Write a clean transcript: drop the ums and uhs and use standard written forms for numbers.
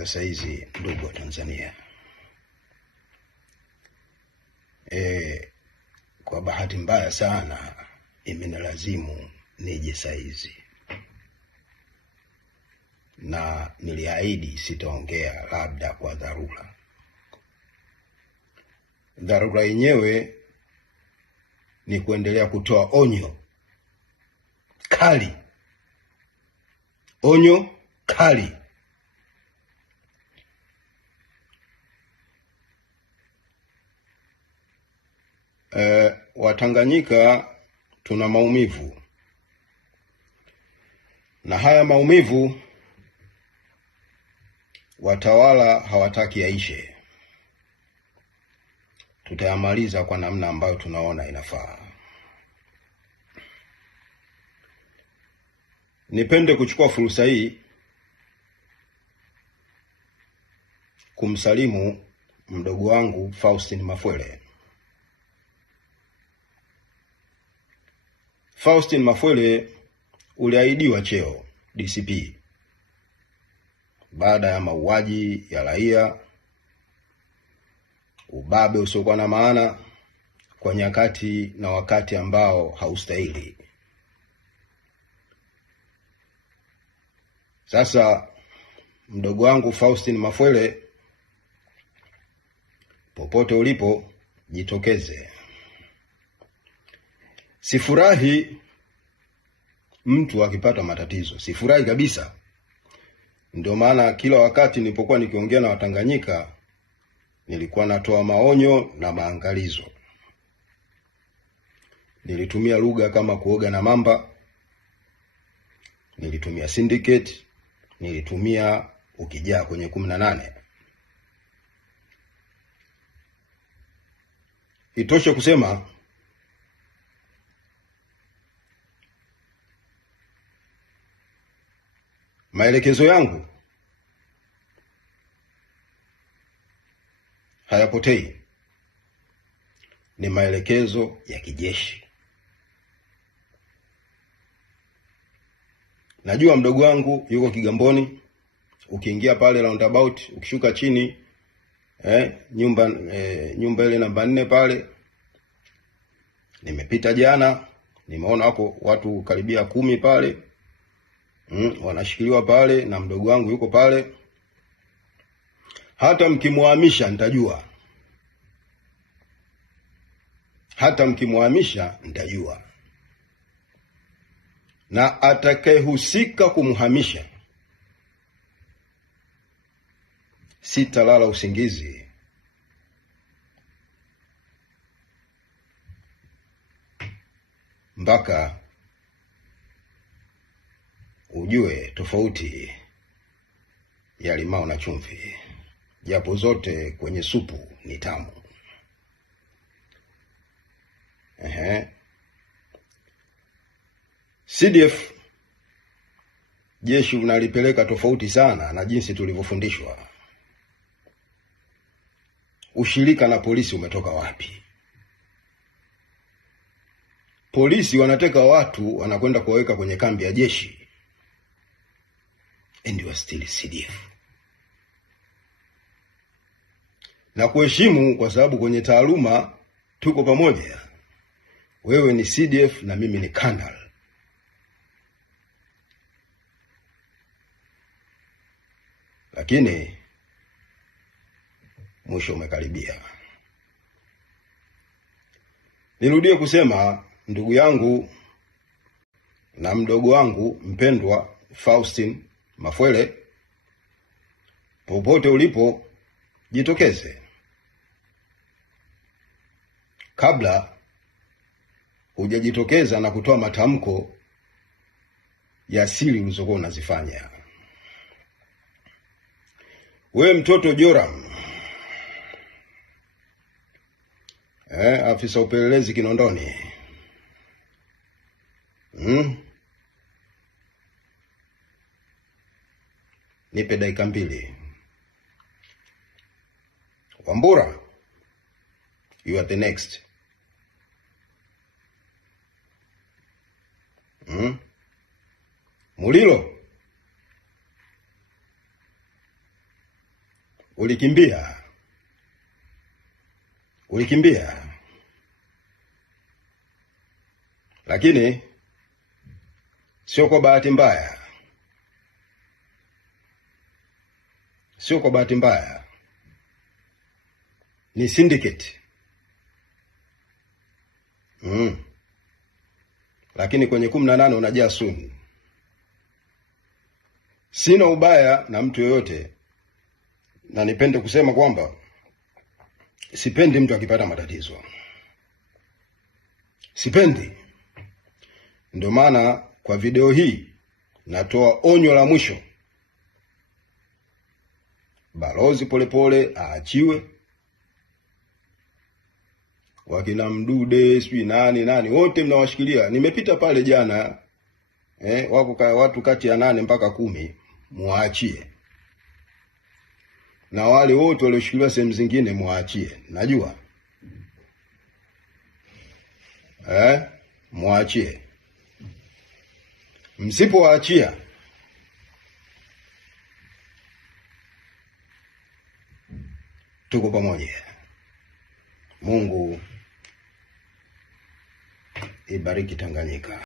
za saizi, ndugu wa Tanzania. Kwa bahati mbaya sana imenilazimu nije saizi, na niliahidi sitaongea labda kwa dharura. Dharura yenyewe ni kuendelea kutoa onyo kali, onyo kali Watanganyika tuna maumivu, na haya maumivu watawala hawataki yaishe. Tutayamaliza kwa namna ambayo tunaona inafaa. Nipende kuchukua fursa hii kumsalimu mdogo wangu Faustin Mafwele. Faustin Mafwele uliahidiwa cheo DCP baada ya mauaji ya raia, ubabe usiokuwa na maana kwa nyakati na wakati ambao haustahili. Sasa mdogo wangu Faustin Mafwele, popote ulipo, jitokeze. Sifurahi mtu akipata matatizo, sifurahi kabisa. Ndio maana kila wakati nilipokuwa nikiongea na Watanganyika nilikuwa natoa maonyo na maangalizo. Nilitumia lugha kama kuoga na mamba, nilitumia syndicate, nilitumia ukijaa kwenye 18. Itoshe kusema maelekezo yangu hayapotei, ni maelekezo ya kijeshi. Najua mdogo wangu yuko Kigamboni, ukiingia pale roundabout, ukishuka chini nyumba ile namba 4 pale, nimepita jana, nimeona wako watu karibia 10 pale, wanashikiliwa pale na mdogo wangu yuko pale. Hata mkimhamisha nitajua, hata mkimhamisha nitajua, na atakayehusika kumhamisha sitalala usingizi mpaka ujue tofauti ya limao na chumvi, japo zote kwenye supu ni tamu. CDF jeshi unalipeleka tofauti sana na jinsi tulivyofundishwa. Ushirika na polisi umetoka wapi? Polisi wanateka watu wanakwenda kuwaweka kwenye kambi ya jeshi, and you are still CDF. Na kuheshimu kwa sababu kwenye taaluma tuko pamoja. Wewe ni CDF na mimi ni Colonel. Lakini mwisho umekaribia. Nirudie kusema, ndugu yangu na mdogo wangu mpendwa Faustin Mafwele, popote ulipo, jitokeze. Kabla hujajitokeza na kutoa matamko ya siri ulizokuwa unazifanya. We mtoto Joram, afisa upelelezi Kinondoni, nipe dakika 2. Wambura, you are the next. Mulilo, ulikimbia, lakini sio kwa bahati mbaya, ni syndicate. Lakini kwenye 18 unajaa sumu. Sina ubaya na mtu yoyote, na nipende kusema kwamba sipendi mtu akipata matatizo, sipendi. Ndio maana kwa video hii natoa onyo la mwisho: Balozi Polepole aachiwe. Wakina Mdude sijui nani wote mnawashikilia. Nimepita pale jana, wako watu kati ya 8 mpaka 10, muachie. Na wale wote walioshikiliwa sehemu zingine muachie. Najua muachie. Msipowaachia, tuko pamoja. Mungu ibariki Tanganyika.